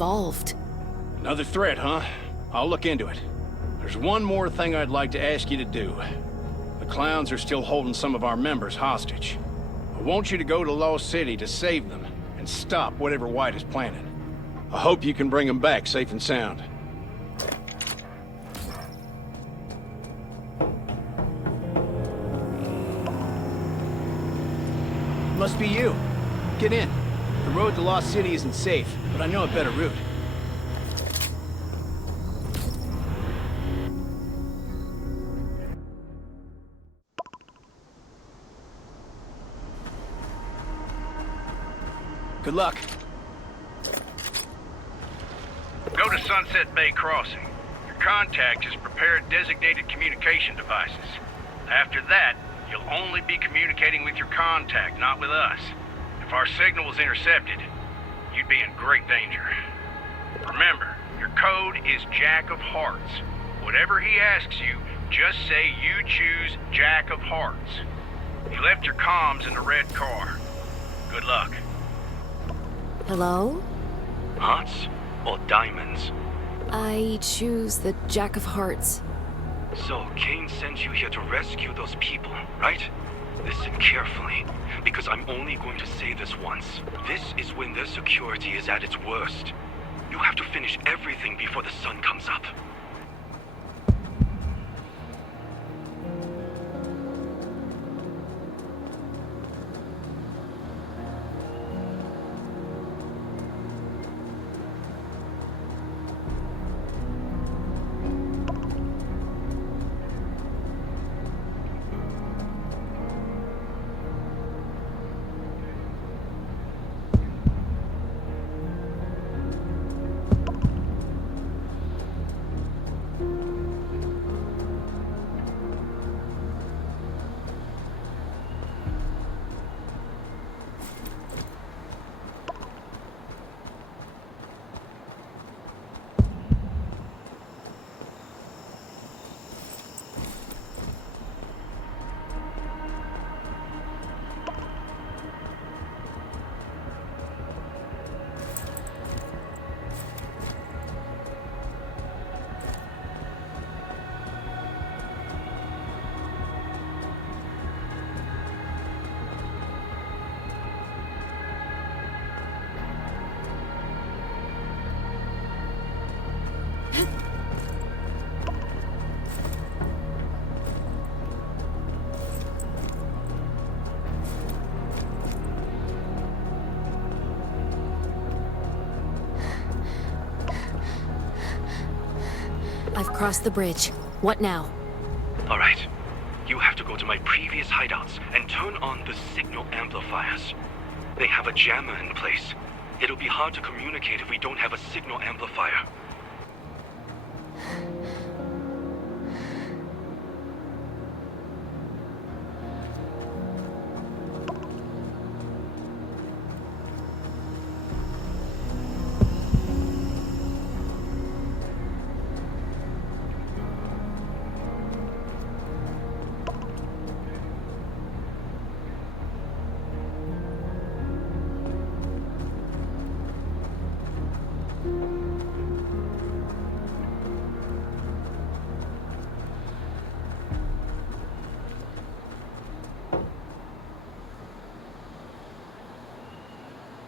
evolved. Another threat, huh? I'll look into it. There's one more thing I'd like to ask you to do. The clowns are still holding some of our members hostage. I want you to go to Lost City to save them and stop whatever White is planning. I hope you can bring them back safe and sound. Must be you. Get in. The road to Lost City isn't safe, but I know a better route. Good luck. Go to Sunset Bay Crossing. Your contact has prepared designated communication devices. After that, you'll only be communicating with your contact, not with us. If our signal was intercepted, you'd be in great danger. Remember, your code is Jack of Hearts. Whatever he asks you, just say you choose Jack of Hearts. You left your comms in the red car. Good luck. Hello? Hearts or diamonds? I choose the Jack of Hearts. So, Kane sent you here to rescue those people, right? Listen carefully, because I'm only going to say this once. This is when their security is at its worst. You have to finish everything before the sun comes up. I've crossed the bridge. What now? All right. You have to go to my previous hideouts and turn on the signal amplifiers. They have a jammer in place. It'll be hard to communicate if we don't have a signal amplifier.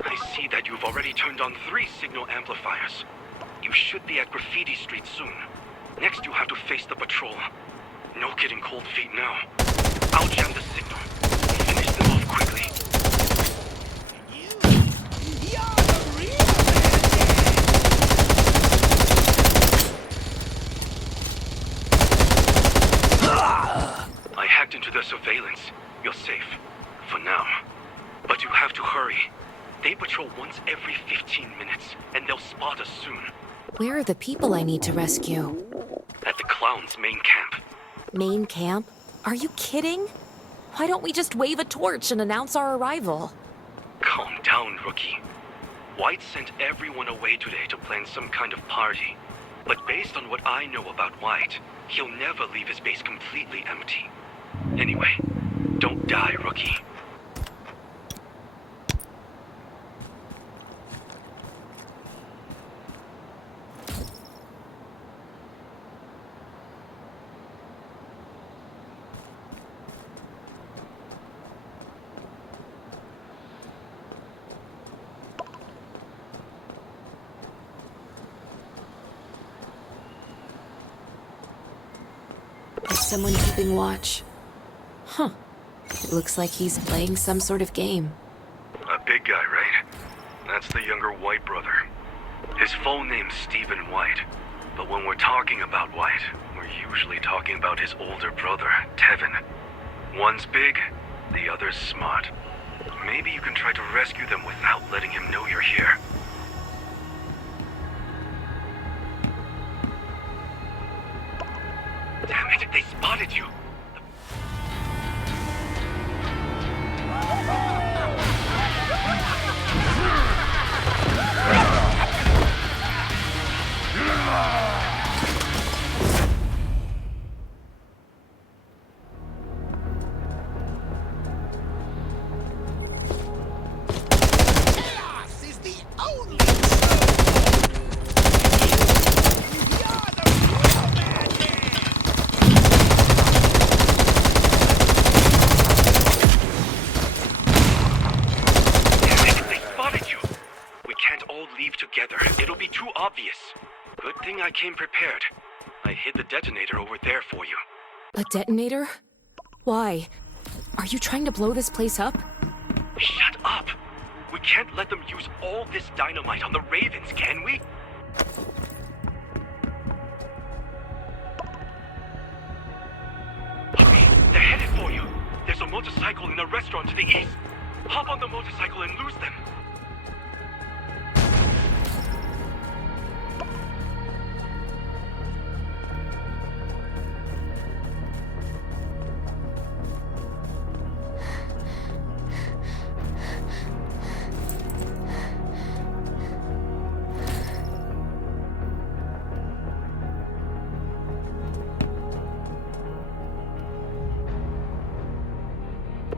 I see that you've already turned on 3 signal amplifiers. You should be at Graffiti Street soon. Next you have to face the patrol. No getting cold feet now. I'll jam the signal. Finish them off quickly. I hacked into their surveillance. You're safe. For now. But you have to hurry. They patrol once every 15 minutes, and they'll spot us soon. Where are the people I need to rescue? At the clown's main camp. Main camp? Are you kidding? Why don't we just wave a torch and announce our arrival? Calm down, rookie. White sent everyone away today to plan some kind of party. But based on what I know about White, he'll never leave his base completely empty. Anyway, don't die, rookie. someone keeping watch. Huh. It looks like he's playing some sort of game. A big guy, right? That's the younger White brother. His full name's Stephen White. But when we're talking about White, we're usually talking about his older brother, Tevin. One's big, the other's smart. Maybe you can try to rescue them without letting him know you're here. Damn it, they spotted you! Chaos is the only truth! You're the real madman! They spotted you! We can't all leave together. It'll be too obvious. Good thing I came prepared. I hid the detonator over there for you. A detonator? Why? Are you trying to blow this place up? Shut up! We can't let them use all this dynamite on the Ravens, can we? Hurry! They're headed for you! There's a motorcycle in a restaurant to the east. Hop on the motorcycle and lose them.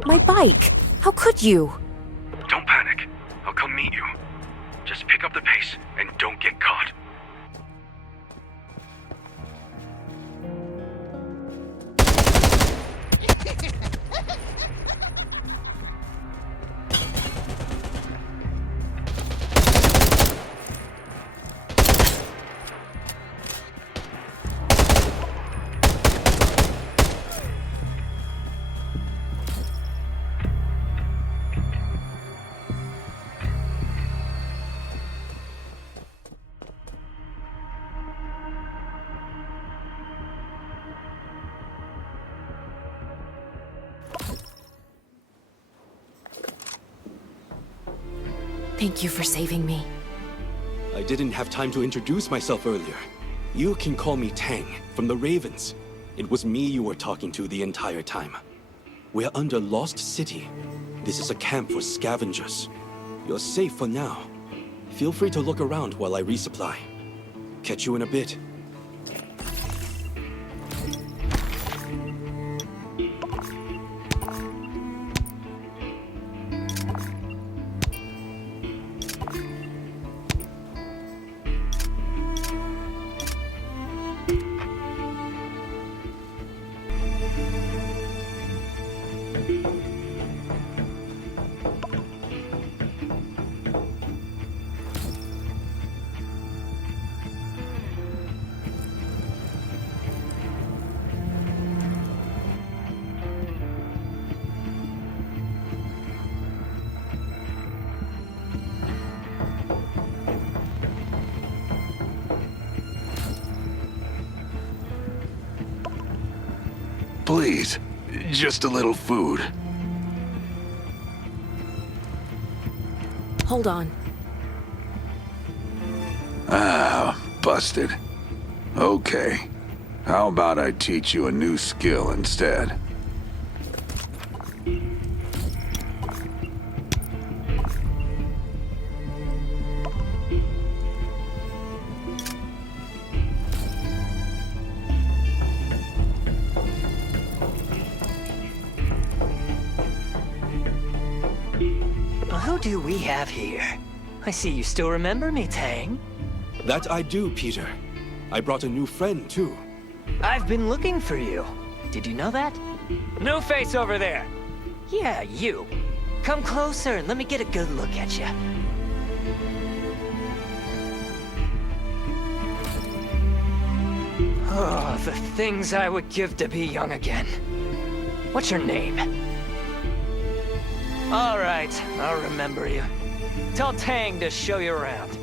My bike! How could you? Don't panic. I'll come meet you. Just pick up the pace and don't get caught. Thank you for saving me. I didn't have time to introduce myself earlier. You can call me Tang, from the Ravens. It was me you were talking to the entire time. We're under Lost City. This is a camp for scavengers. You're safe for now. Feel free to look around while I resupply. Catch you in a bit. Please, just a little food. Hold on. Ah, busted. Okay. How about I teach you a new skill instead? Who do we have here? I see you still remember me, Tang. That I do, Peter. I brought a new friend, too. I've been looking for you. Did you know that? No face over there! Yeah, you. Come closer and let me get a good look at you. Oh, the things I would give to be young again. What's your name? All right, I'll remember you. Tell Tang to show you around.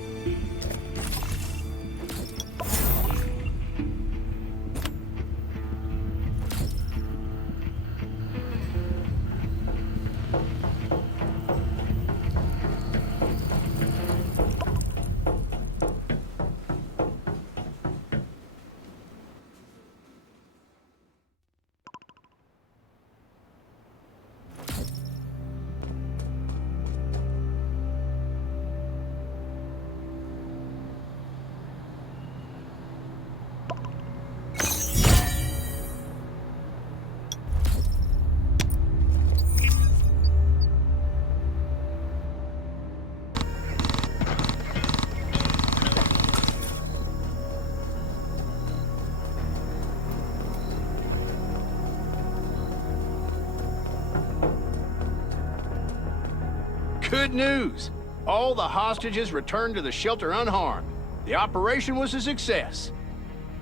Good news! All the hostages returned to the shelter unharmed. The operation was a success.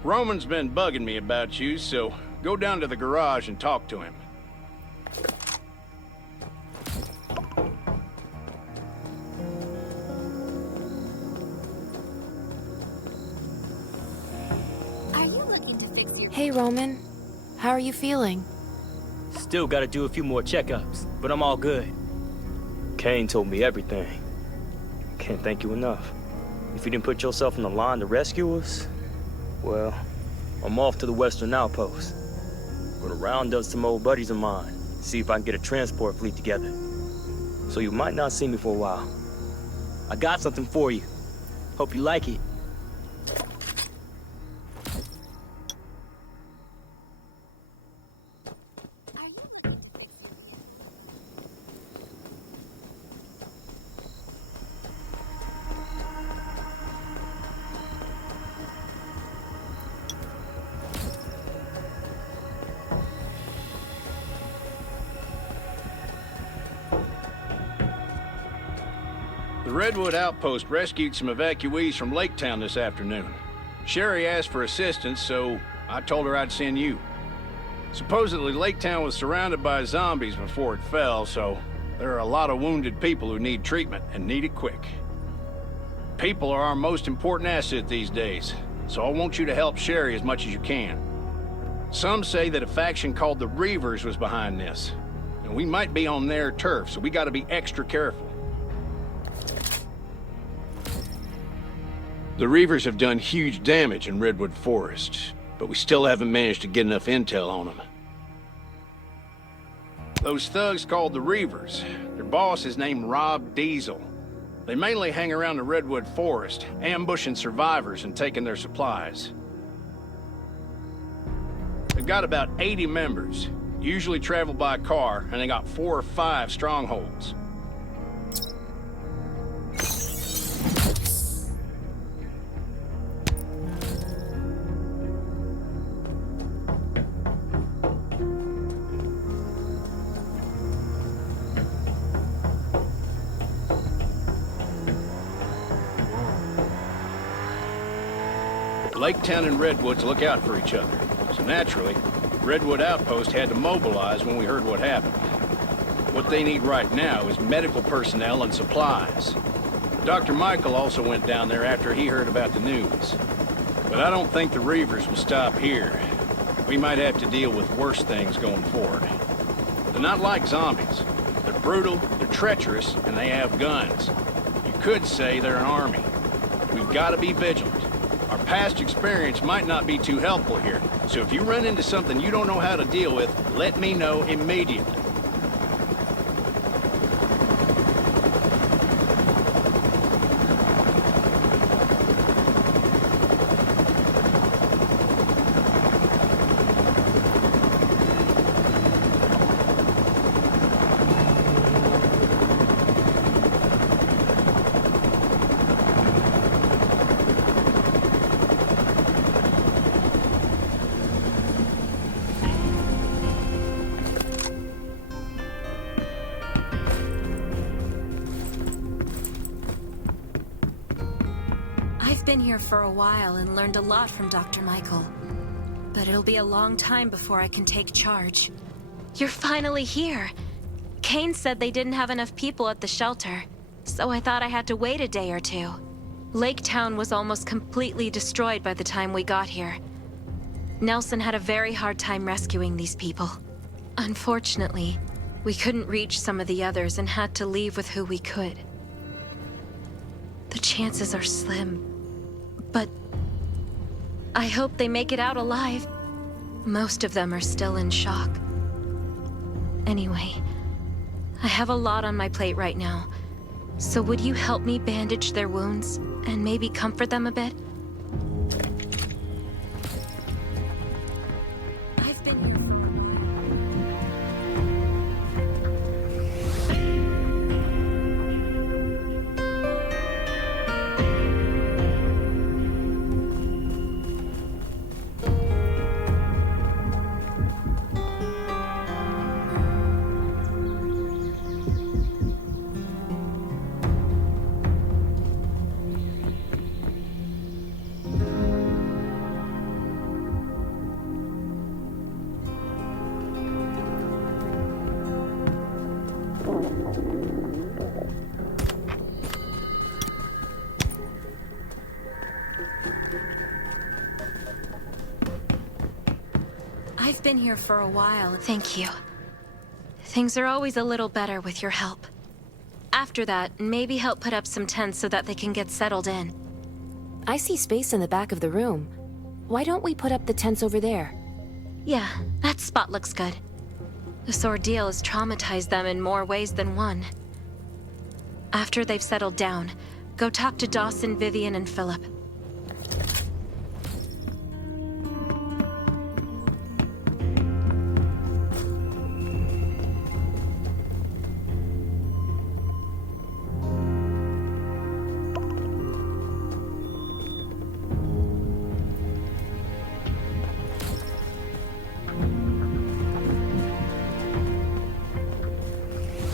Roman's been bugging me about you, so go down to the garage and talk to him. Are you looking to fix your... Hey, Roman. How are you feeling? Still gotta do a few more checkups, but I'm all good. Kane told me everything. Can't thank you enough. If you didn't put yourself on the line to rescue us, well, I'm off to the western outpost. Gonna round up some old buddies of mine, see if I can get a transport fleet together. So you might not see me for a while. I got something for you. Hope you like it. The Redwood outpost rescued some evacuees from Laketown this afternoon. Sherry asked for assistance, so I told her I'd send you. Supposedly, Laketown was surrounded by zombies before it fell, so there are a lot of wounded people who need treatment and need it quick. People are our most important asset these days, so I want you to help Sherry as much as you can. Some say that a faction called the Reivers was behind this, and we might be on their turf, so we gotta be extra careful. The Reivers have done huge damage in Redwood Forest, but we still haven't managed to get enough intel on them. Those thugs called the Reivers, their boss is named Rob Diesel. They mainly hang around the Redwood Forest, ambushing survivors and taking their supplies. They've got about 80 members, usually travel by car, and they got 4 or 5 strongholds. Laketown and Redwoods look out for each other, so naturally, Redwood Outpost had to mobilize when we heard what happened. What they need right now is medical personnel and supplies. Dr. Michael also went down there after he heard about the news. But I don't think the Reivers will stop here. We might have to deal with worse things going forward. They're not like zombies. They're brutal, they're treacherous, and they have guns. You could say they're an army. We've got to be vigilant. Our past experience might not be too helpful here, so if you run into something you don't know how to deal with, let me know immediately. I've been here for a while and learned a lot from Dr. Michael. but it'll be a long time before I can take charge. You're finally here. Kane said they didn't have enough people at the shelter, so I thought I had to wait a day or two. Laketown was almost completely destroyed by the time we got here. Nelson had a very hard time rescuing these people. Unfortunately, we couldn't reach some of the others and had to leave with who we could. The chances are slim, but I hope they make it out alive. Most of them are still in shock. Anyway, I have a lot on my plate right now, so would you help me bandage their wounds and maybe comfort them a bit? I've been... I've been here for a while. Thank you. Things are always a little better with your help. After that, maybe help put up some tents so that they can get settled in. I see space in the back of the room. Why don't we put up the tents over there? Yeah, that spot looks good. This ordeal has traumatized them in more ways than one. After they've settled down, go talk to Dawson, Vivian, and Philip.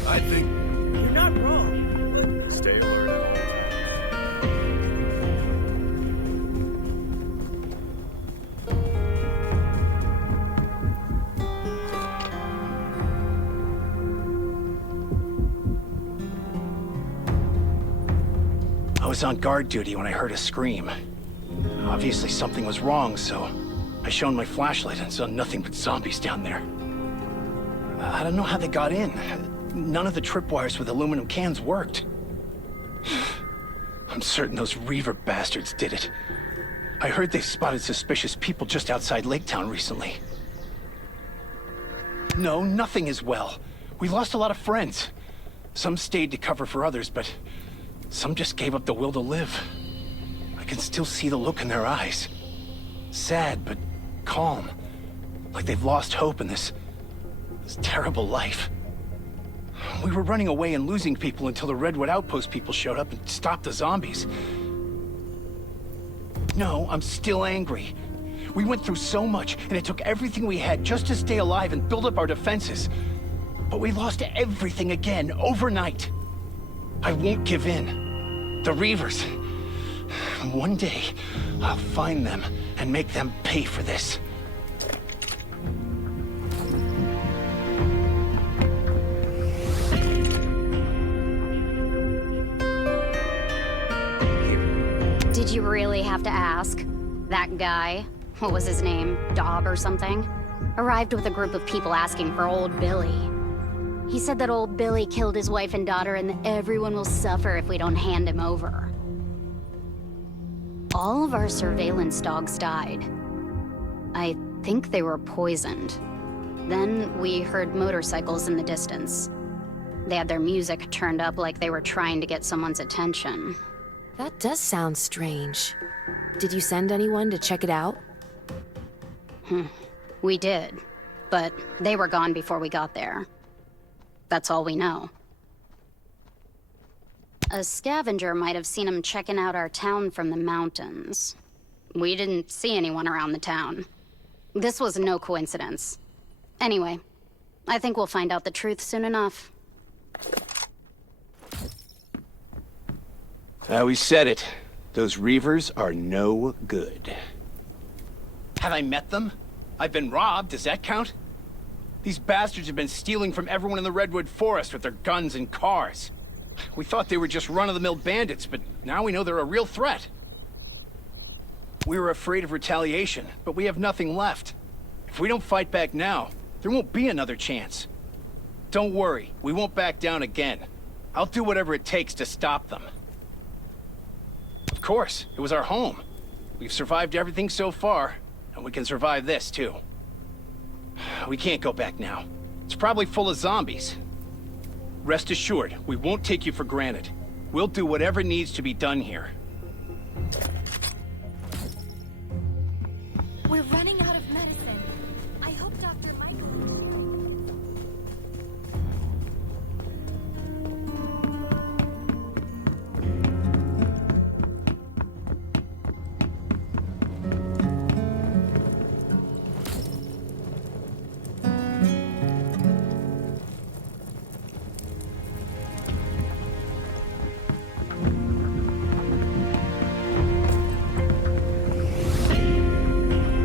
I think You're not wrong. Stay alert. I was on guard duty when I heard a scream. Obviously something was wrong, so I shone my flashlight and saw nothing but zombies down there. I don't know how they got in. None of the tripwires with aluminum cans worked. I'm certain those Reivers bastards did it. I heard they've spotted suspicious people just outside Laketown recently. No, nothing is well. We lost a lot of friends. Some stayed to cover for others, but some just gave up the will to live. I can still see the look in their eyes. Sad, but calm. Like they've lost hope in this terrible life. We were running away and losing people until the Redwood outpost people showed up and stopped the zombies. No, I'm still angry. We went through so much, and it took everything we had just to stay alive and build up our defenses. But we lost everything again, overnight. I won't give in. The Reivers. One day, I'll find them and make them pay for this. Did you really have to ask? That guy, what was his name, Dobb or something, arrived with a group of people asking for old Billy. He said that old Billy killed his wife and daughter and that everyone will suffer if we don't hand him over. All of our surveillance dogs died. I think they were poisoned. Then we heard motorcycles in the distance. They had their music turned up like they were trying to get someone's attention. That does sound strange. Did you send anyone to check it out? We did, but they were gone before we got there. That's all we know. A scavenger might have seen him checking out our town from the mountains. We didn't see anyone around the town. This was no coincidence. Anyway, I think we'll find out the truth soon enough. We said it. Those Reivers are no good. Have I met them? I've been robbed, does that count? These bastards have been stealing from everyone in the Redwood Forest with their guns and cars. We thought they were just run-of-the-mill bandits, but now we know they're a real threat. We were afraid of retaliation, but we have nothing left. If we don't fight back now, there won't be another chance. Don't worry, we won't back down again. I'll do whatever it takes to stop them. Of course, it was our home. We've survived everything so far, and we can survive this, too. We can't go back now. It's probably full of zombies. Rest assured, we won't take you for granted. We'll do whatever needs to be done here. We're running out of medicine. I hope Dr. Michael...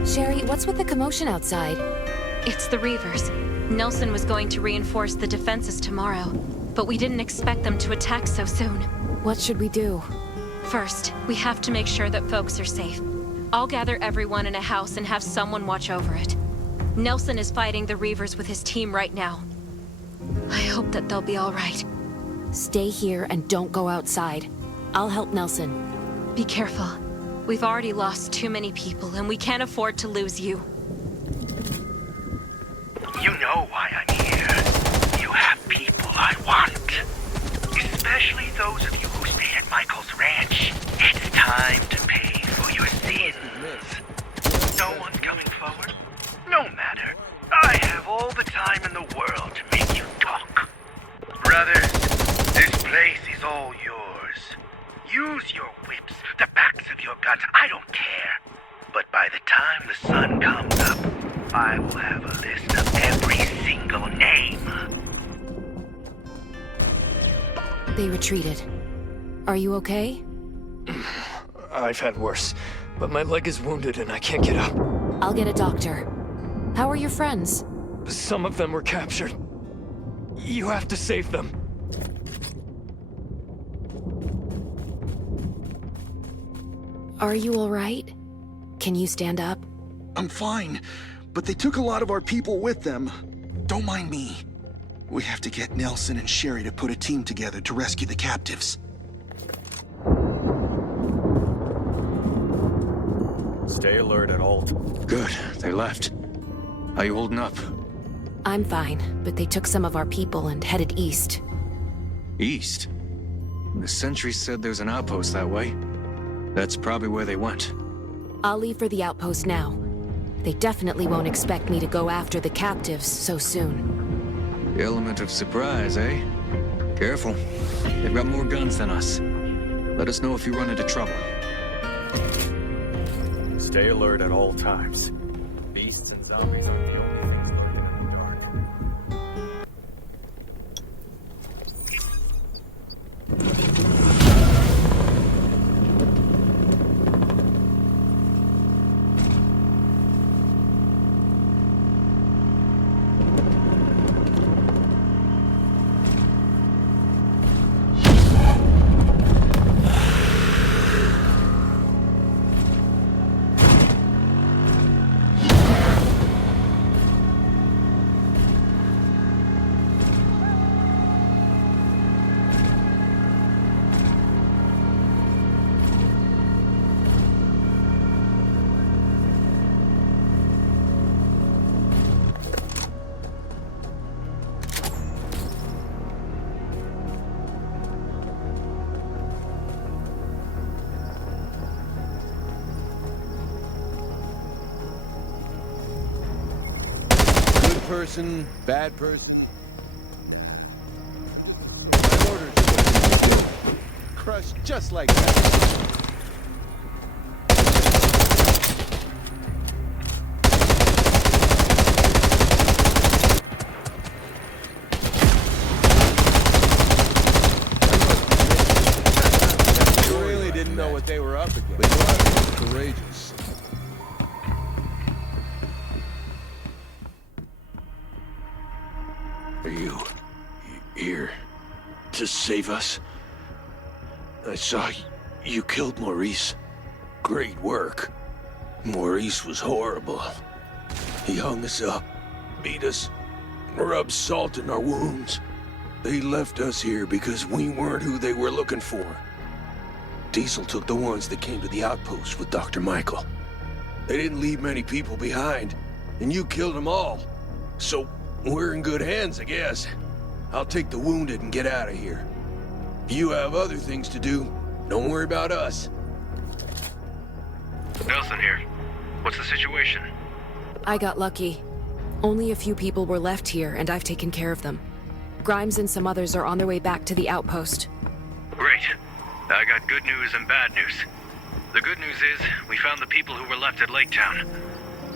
Sherry, what's with the commotion outside? It's the Reivers. Nelson was going to reinforce the defenses tomorrow, but we didn't expect them to attack so soon. What should we do? First, we have to make sure that folks are safe. I'll gather everyone in a house and have someone watch over it. Nelson is fighting the Reivers with his team right now. I hope that they'll be all right. Stay here and don't go outside. I'll help Nelson. Be careful. We've already lost too many people, and we can't afford to lose you. You know why I'm here. You have people I want. Especially those of you who stayed at Michael's ranch. It's time to pay for your sins. No one's coming forward? No matter. I have all the time in the world to make you talk. Brothers, this place is all yours. Use your whips, the backs of your guns, I don't care. But by the time the sun comes up, I will have a list of every single name. They retreated. Are you okay? I've had worse, but my leg is wounded and I can't get up. I'll get a doctor. How are your friends? Some of them were captured. You have to save them. Are you all right? Can you stand up? I'm fine, but they took a lot of our people with them. Don't mind me. We have to get Nelson and Sherry to put a team together to rescue the captives. Stay alert at all. Good, they left. How you holding up? I'm fine, but they took some of our people and headed east. East? The sentry said there's an outpost that way. That's probably where they went. I'll leave for the outpost now. They definitely won't expect me to go after the captives so soon. The element of surprise, eh? Careful. They've got more guns than us. Let us know if you run into trouble. Stay alert at all times. Beasts and zombies are the only things lurking in the dark. Person, bad person. My orders are what you do. Crushed just like that. You really didn't know what they were up against. But you are courageous. to save us. I saw you killed Maurice. Great work. Maurice was horrible. He hung us up, beat us, rubbed salt in our wounds. They left us here because we weren't who they were looking for. Diesel took the ones that came to the outpost with Dr. Michael. They didn't leave many people behind, and you killed them all. So, we're in good hands, I guess. I'll take the wounded and get out of here. You have other things to do. Don't worry about us. Nelson here. What's the situation? I got lucky. Only a few people were left here, and I've taken care of them. Grimes and some others are on their way back to the outpost. Great. I got good news and bad news. The good news is, we found the people who were left at Laketown.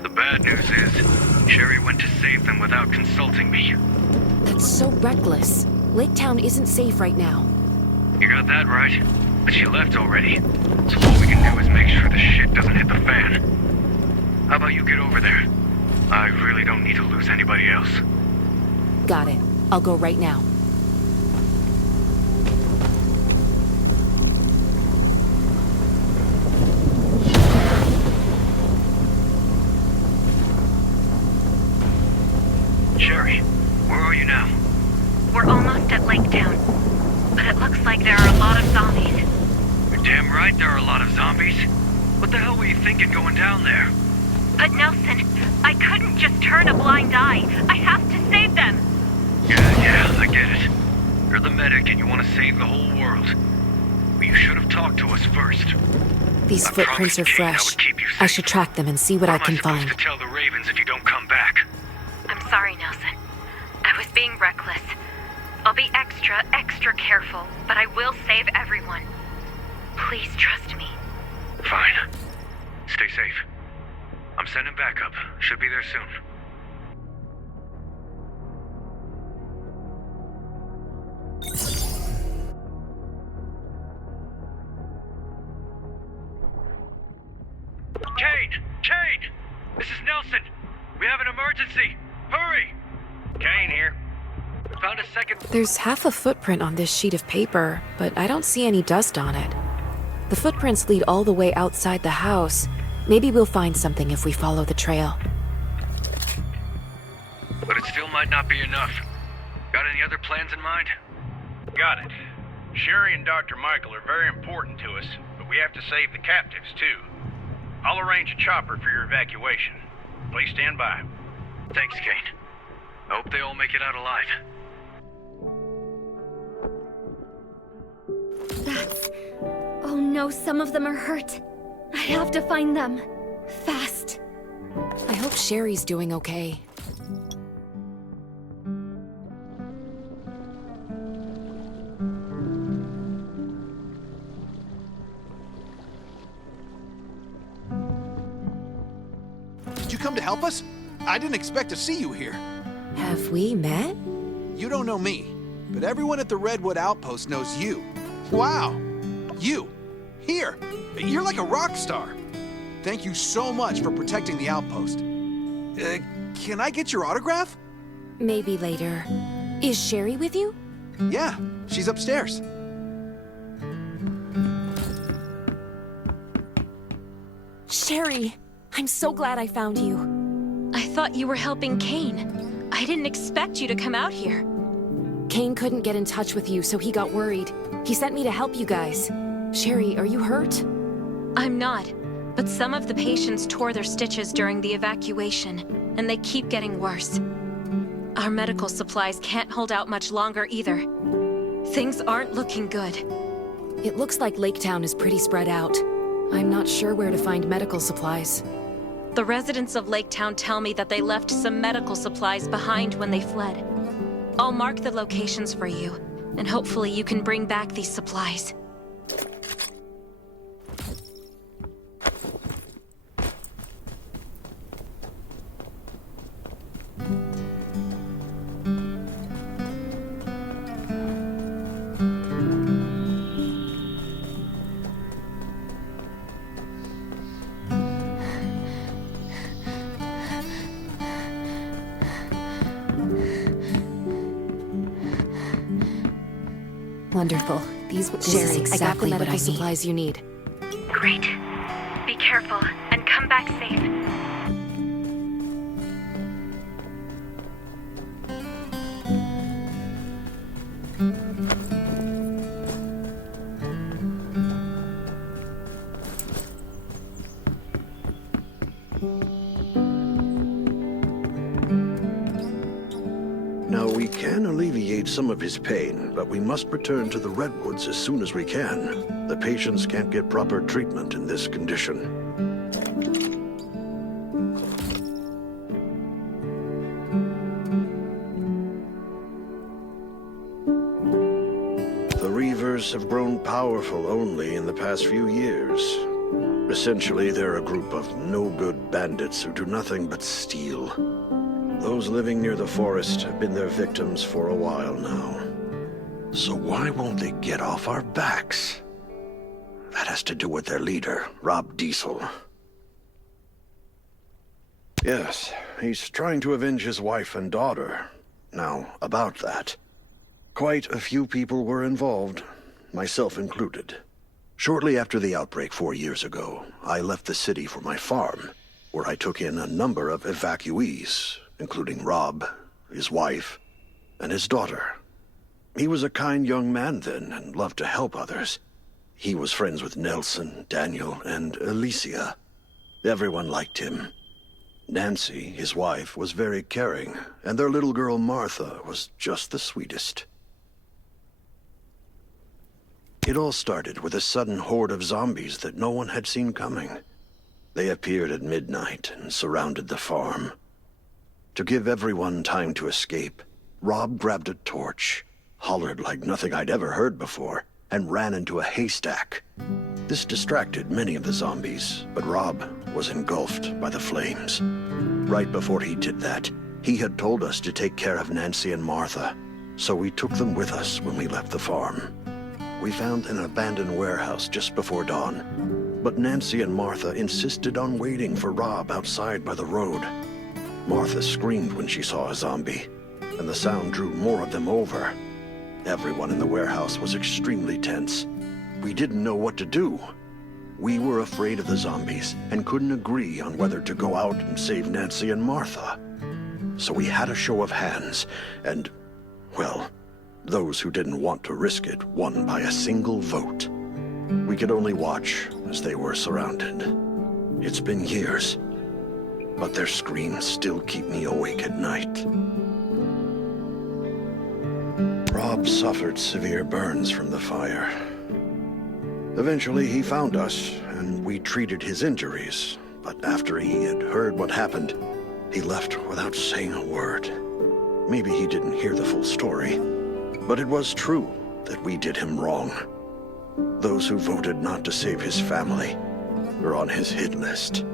The bad news is, Sherry went to save them without consulting me. That's so reckless. Laketown isn't safe right now. You got that right. But she left already. So all we can do is make sure the shit doesn't hit the fan. How about you get over there? I really don't need to lose anybody else. Got it. I'll go right now. Sherry, where are you now? We're almost at Laketown, but it looks like there are a lot of zombies. You're damn right there are a lot of zombies. What the hell were you thinking going down there? But Nelson, I couldn't just turn a blind eye. I have to save them. Yeah, I get it. You're the medic and you want to save the whole world. But you should have talked to us first. These I footprints are promised Kane fresh. I would keep you safe. I should track them and see what I can Am I find. supposed to tell the Ravens if you don't come back? I'm sorry, Nelson. I was being reckless. I'll be extra careful, but I will save everyone. Please trust me. Fine. Stay safe. I'm sending backup. Should be there soon. Kane! This is Nelson! We have an emergency! Hurry! Kane here. Found a second... There's half a footprint on this sheet of paper, but I don't see any dust on it. The footprints lead all the way outside the house. Maybe we'll find something if we follow the trail. But it still might not be enough. Got any other plans in mind? Got it. Sherry and Dr. Michael are very important to us, but we have to save the captives, too. I'll arrange a chopper for your evacuation. Please stand by. Thanks, Kane. I hope they all make it out alive. Bats. Oh no, some of them are hurt. I have to find them. Fast. I hope Sherry's doing okay. Did you come to help us? I didn't expect to see you here. Have we met? You don't know me, but everyone at the Redwood outpost knows you. Wow! You! Here! You're like a rock star! Thank you so much for protecting the outpost. Can I get your autograph? Maybe later. Is Sherry with you? Yeah, she's upstairs. Sherry! I'm so glad I found you. I thought you were helping Kane. I didn't expect you to come out here. Kane couldn't get in touch with you, so he got worried. He sent me to help you guys. Sherry, are you hurt? I'm not, but some of the patients tore their stitches during the evacuation, and they keep getting worse. Our medical supplies can't hold out much longer either. Things aren't looking good. It looks like Laketown is pretty spread out. I'm not sure where to find medical supplies. The residents of Laketown tell me that they left some medical supplies behind when they fled. I'll mark the locations for you, and hopefully you can bring back these supplies. Wonderful. This Sherry, is exactly I got the what medical supplies you need. Great. Be careful, and come back safe. Now, we can alleviate some of his pain, but we must return to the Redwoods as soon as we can. The patients can't get proper treatment in this condition. The Reivers have grown powerful only in the past few years. Essentially, they're a group of no-good bandits who do nothing but steal. Those living near the forest have been their victims for a while now. So why won't they get off our backs? That has to do with their leader, Rob Diesel. Yes, he's trying to avenge his wife and daughter. Now, about that. Quite a few people were involved, myself included. Shortly after the outbreak 4 years ago, I left the city for my farm, where I took in a number of evacuees, including Rob, his wife, and his daughter. He was a kind young man then and loved to help others. He was friends with Nelson, Daniel, and Alicia. Everyone liked him. Nancy, his wife, was very caring, and their little girl Martha was just the sweetest. It all started with a sudden horde of zombies that no one had seen coming. They appeared at midnight and surrounded the farm. To give everyone time to escape, Rob grabbed a torch, hollered like nothing I'd ever heard before, and ran into a haystack. This distracted many of the zombies, but Rob was engulfed by the flames. Right before he did that, he had told us to take care of Nancy and Martha, so we took them with us when we left the farm. We found an abandoned warehouse just before dawn, but Nancy and Martha insisted on waiting for Rob outside by the road. Martha screamed when she saw a zombie, and the sound drew more of them over. Everyone in the warehouse was extremely tense. We didn't know what to do. We were afraid of the zombies and couldn't agree on whether to go out and save Nancy and Martha. So we had a show of hands, and, well, those who didn't want to risk it won by a single vote. We could only watch as they were surrounded. It's been years, but their screams still keep me awake at night. Rob suffered severe burns from the fire. Eventually, he found us, and we treated his injuries. But after he had heard what happened, he left without saying a word. Maybe he didn't hear the full story, but it was true that we did him wrong. Those who voted not to save his family were on his hit list.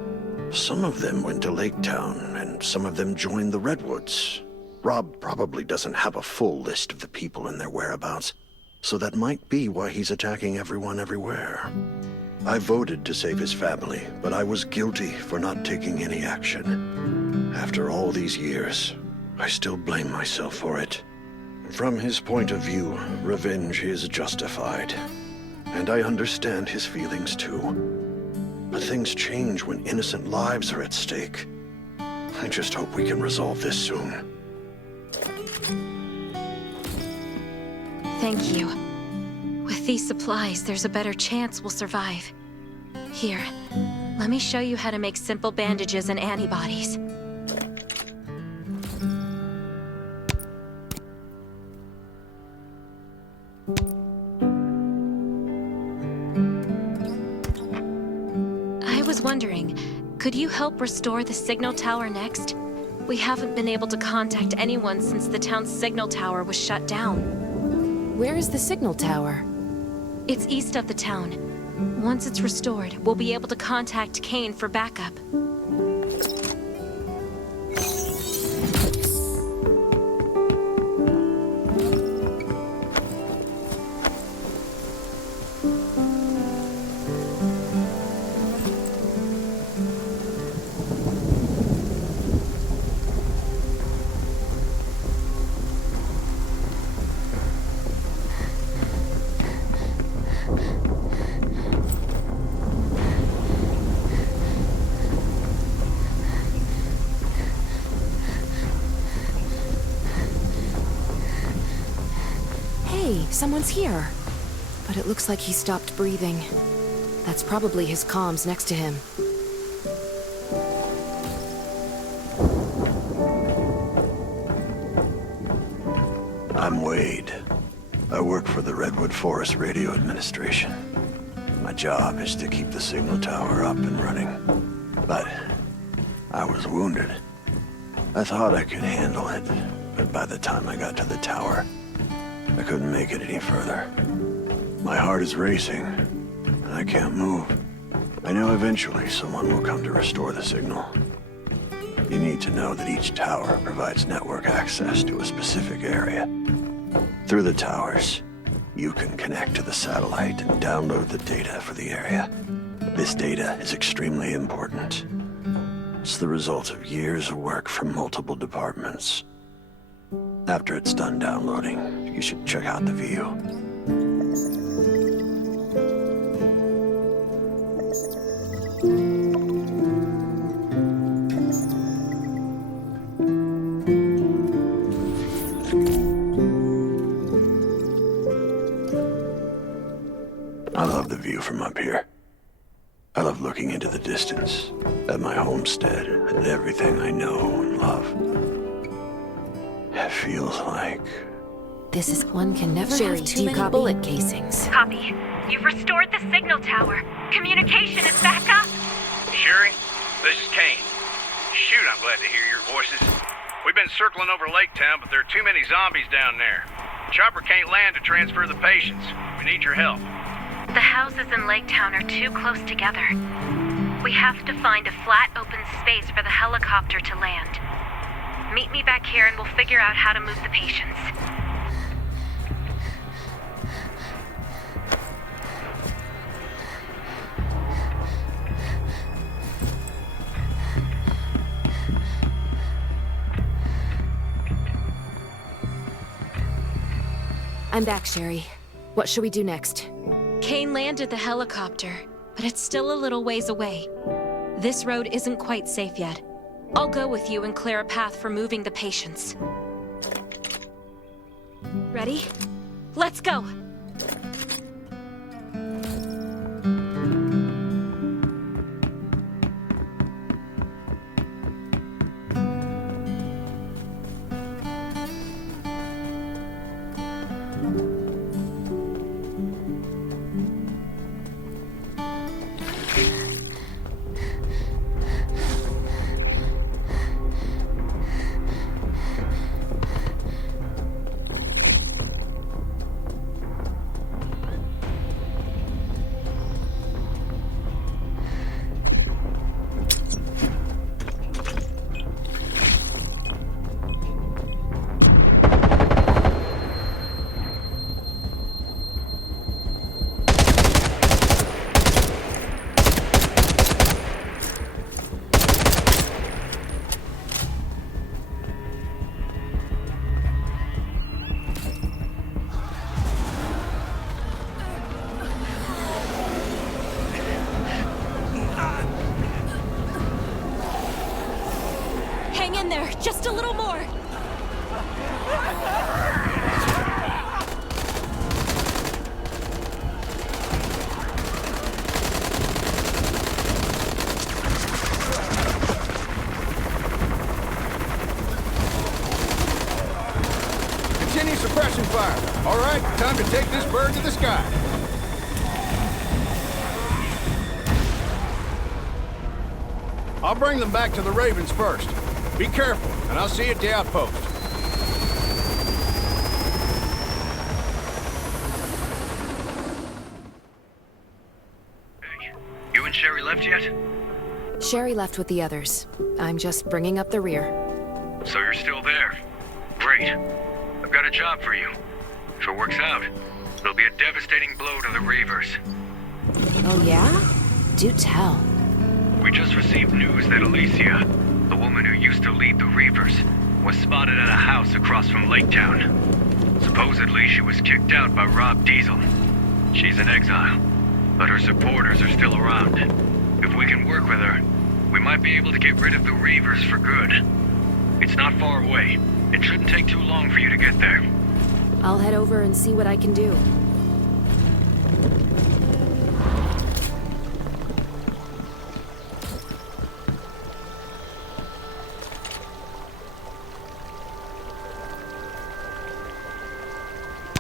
Some of them went to Laketown, and some of them joined the Redwoods. Rob probably doesn't have a full list of the people and their whereabouts, so that might be why he's attacking everyone everywhere. I voted to save his family, but I was guilty for not taking any action. After all these years, I still blame myself for it. From his point of view, revenge is justified. And I understand his feelings too. But things change when innocent lives are at stake. I just hope we can resolve this soon. Thank you. With these supplies, there's a better chance we'll survive. Here, let me show you how to make simple bandages and antibodies. I was wondering, could you help restore the signal tower next? We haven't been able to contact anyone since the town's signal tower was shut down. Where is the signal tower? It's east of the town. Once it's restored, we'll be able to contact Kane for backup. someone's here. But it looks like he stopped breathing. That's probably his comms next to him. I'm Wade. I work for the Redwood Forest Radio Administration. My job is to keep the signal tower up and running. But I was wounded. I thought I could handle it, but by the time I got to the tower, I couldn't make it any further. My heart is racing, and I can't move. I know eventually someone will come to restore the signal. You need to know that each tower provides network access to a specific area. Through the towers, you can connect to the satellite and download the data for the area. This data is extremely important. It's the result of years of work from multiple departments. After it's done downloading, you should check out the view. I love the view from up here. I love looking into the distance, at my homestead, and everything I know and love. It feels like... This is one can never Sherry, have do too you many copy? bullet casings. Copy. You've restored the signal tower. Communication is back up. Sherry, this is Kane. Shoot, I'm glad to hear your voices. We've been circling over Laketown, but there are too many zombies down there. Chopper can't land to transfer the patients. We need your help. The houses in Laketown are too close together. We have to find a flat, open space for the helicopter to land. Meet me back here and we'll figure out how to move the patients. I'm back, Sherry. What should we do next? Kane landed the helicopter, but it's still a little ways away. This road isn't quite safe yet. I'll go with you and clear a path for moving the patients. Ready? Let's go! Hang in there, just a little more. Continue suppression fire. All right, time to take this bird to the sky. I'll bring them back to the Ravens first. Be careful, and I'll see you at the outpost. You and Sherry left yet? Sherry left with the others. I'm just bringing up the rear. So you're still there. Great. I've got a job for you. If it works out, it'll be a devastating blow to the Reivers. Oh yeah? Do tell. We just received news that Alicia, the woman who used to lead the Reivers, was spotted at a house across from Laketown. Supposedly, she was kicked out by Rob Diesel. She's in exile, but her supporters are still around. If we can work with her, we might be able to get rid of the Reivers for good. It's not far away. It shouldn't take too long for you to get there. I'll head over and see what I can do.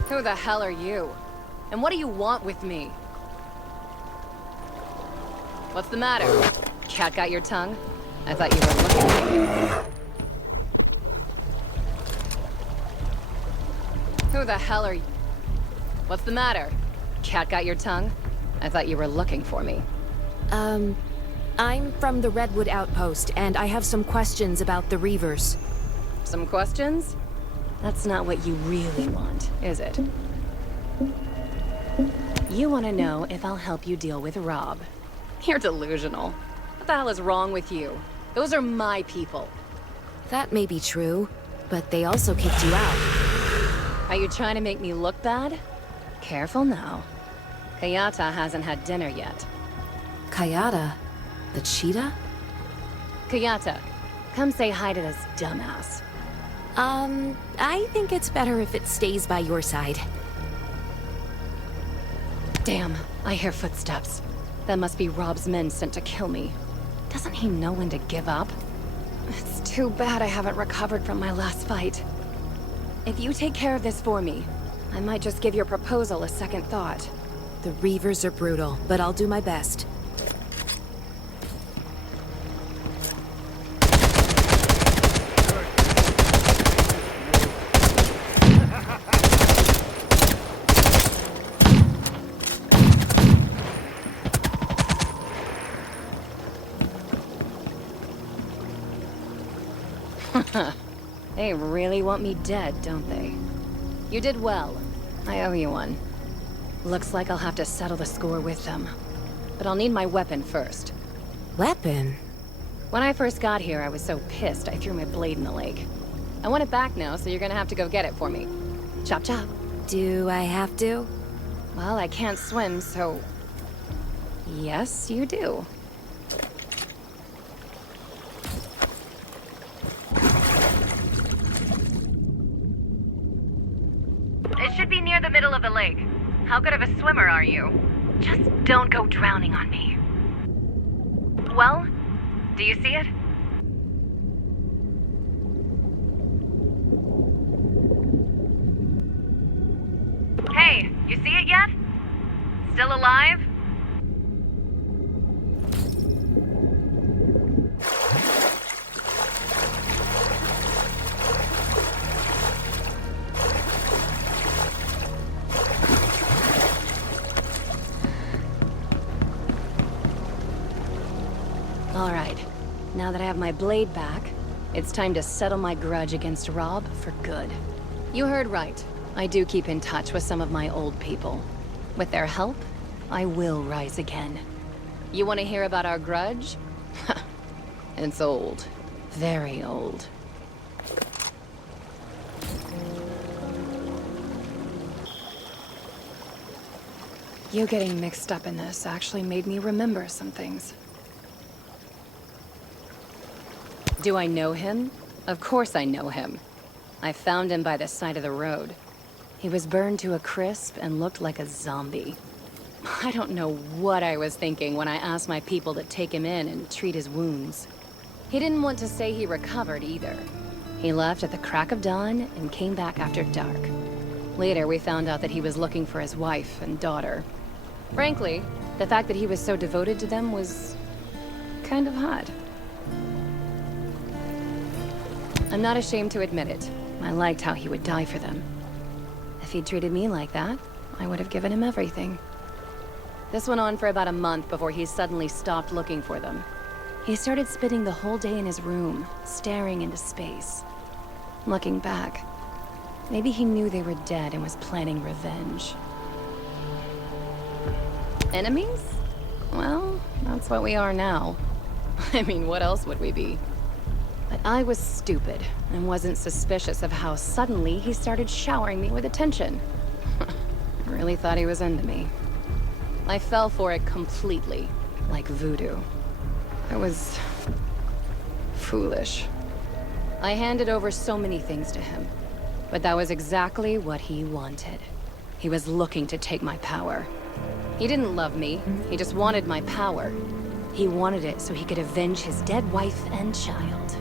Who the hell are you? And what do you want with me? What's the matter? Cat got your tongue? I thought you were looking for me. Who the hell are you? What's the matter? Cat got your tongue? I thought you were looking for me. I'm from the Redwood outpost, and I have some questions about the Reivers. Some questions? That's not what you really want, is it? You want to know if I'll help you deal with Rob. You're delusional. What the hell is wrong with you? Those are my people. That may be true, but they also kicked you out. Are you trying to make me look bad? Careful now. Kayata hasn't had dinner yet. Kayata? The cheetah? Kayata, come say hi to this dumbass. I think it's better if it stays by your side. Damn, I hear footsteps. That must be Rob's men sent to kill me. Doesn't he know when to give up? It's too bad I haven't recovered from my last fight. If you take care of this for me, I might just give your proposal a second thought. The Reivers are brutal, but I'll do my best. They really want me dead, don't they? You did well. I owe you one. Looks like I'll have to settle the score with them. But I'll need my weapon first. Weapon? When I first got here, I was so pissed I threw my blade in the lake. I want it back now, so you're gonna have to go get it for me. Chop chop. Do I have to? Well, I can't swim, so... Yes, you do. It should be near the middle of the lake. How good of a swimmer are you? Just don't go drowning on me. Well, do you see it? Hey, you see it yet? Still alive? All right. Now that I have my blade back, it's time to settle my grudge against Rob for good. You heard right. I do keep in touch with some of my old people. With their help, I will rise again. You want to hear about our grudge? It's old. Very old. You getting mixed up in this actually made me remember some things. Do I know him? Of course I know him. I found him by the side of the road. He was burned to a crisp and looked like a zombie. I don't know what I was thinking when I asked my people to take him in and treat his wounds. He didn't want to say he recovered either. He left at the crack of dawn and came back after dark. Later, we found out that he was looking for his wife and daughter. Frankly, the fact that he was so devoted to them was kind of hot. I'm not ashamed to admit it. I liked how he would die for them. If he'd treated me like that, I would have given him everything. This went on for about a month before he suddenly stopped looking for them. He started spending the whole day in his room, staring into space. Looking back, maybe he knew they were dead and was planning revenge. Enemies? Well, that's what we are now. I mean, what else would we be? But I was stupid and wasn't suspicious of how suddenly he started showering me with attention. I really thought he was into me. I fell for it completely, like voodoo. I was foolish. I handed over so many things to him. But that was exactly what he wanted. He was looking to take my power. He didn't love me, he just wanted my power. He wanted it so he could avenge his dead wife and child.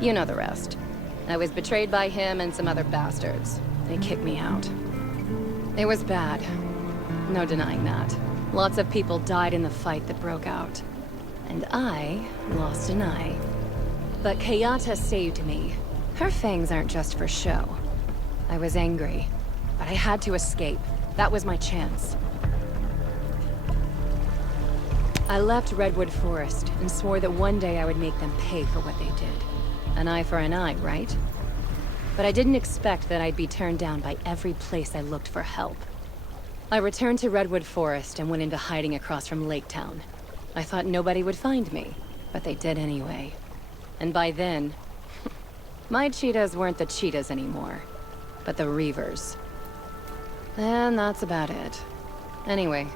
You know the rest. I was betrayed by him and some other bastards. They kicked me out. It was bad. No denying that. Lots of people died in the fight that broke out. And I lost an eye. But Kayata saved me. Her fangs aren't just for show. I was angry, but I had to escape. That was my chance. I left Redwood Forest and swore that one day I would make them pay for what they did. An eye for an eye, right? But I didn't expect that I'd be turned down by every place I looked for help. I returned to Redwood Forest and went into hiding across from Laketown. I thought nobody would find me, but they did anyway. And by then, my cheetahs weren't the cheetahs anymore, but the Reivers. And that's about it. Anyway,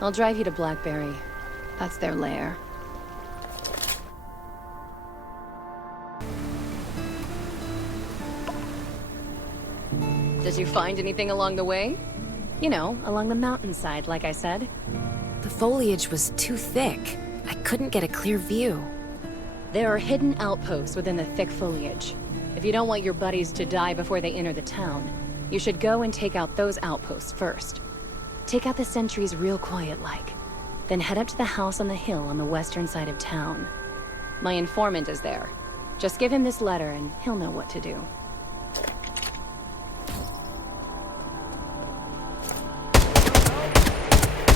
I'll drive you to Blackberry. That's their lair. Did you find anything along the way? You know, along the mountainside, like I said. The foliage was too thick. I couldn't get a clear view. There are hidden outposts within the thick foliage. If you don't want your buddies to die before they enter the town, you should go and take out those outposts first. Take out the sentries real quiet-like. Then head up to the house on the hill on the western side of town. My informant is there. Just give him this letter and he'll know what to do.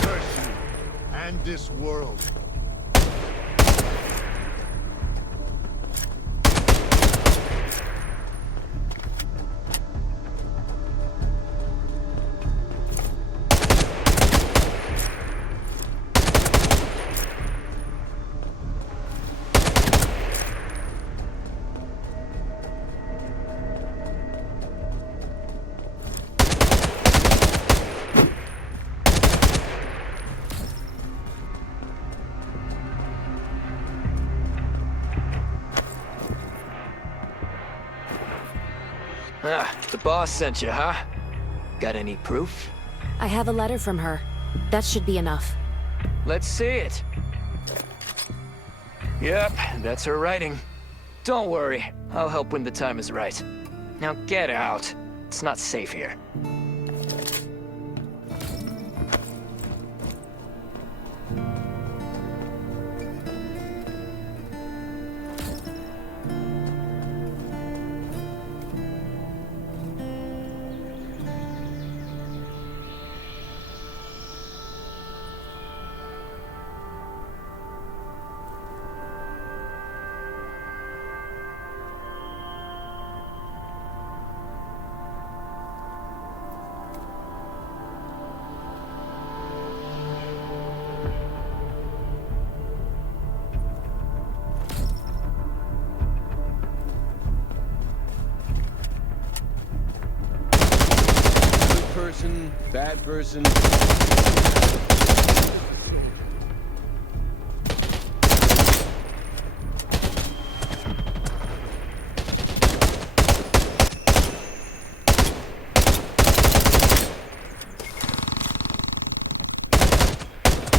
Curse you and this world. Ah, the boss sent you, huh? Got any proof? I have a letter from her. That should be enough. Let's see it. Yep, that's her writing. Don't worry, I'll help when the time is right. Now get out. It's not safe here. Person, bad person. I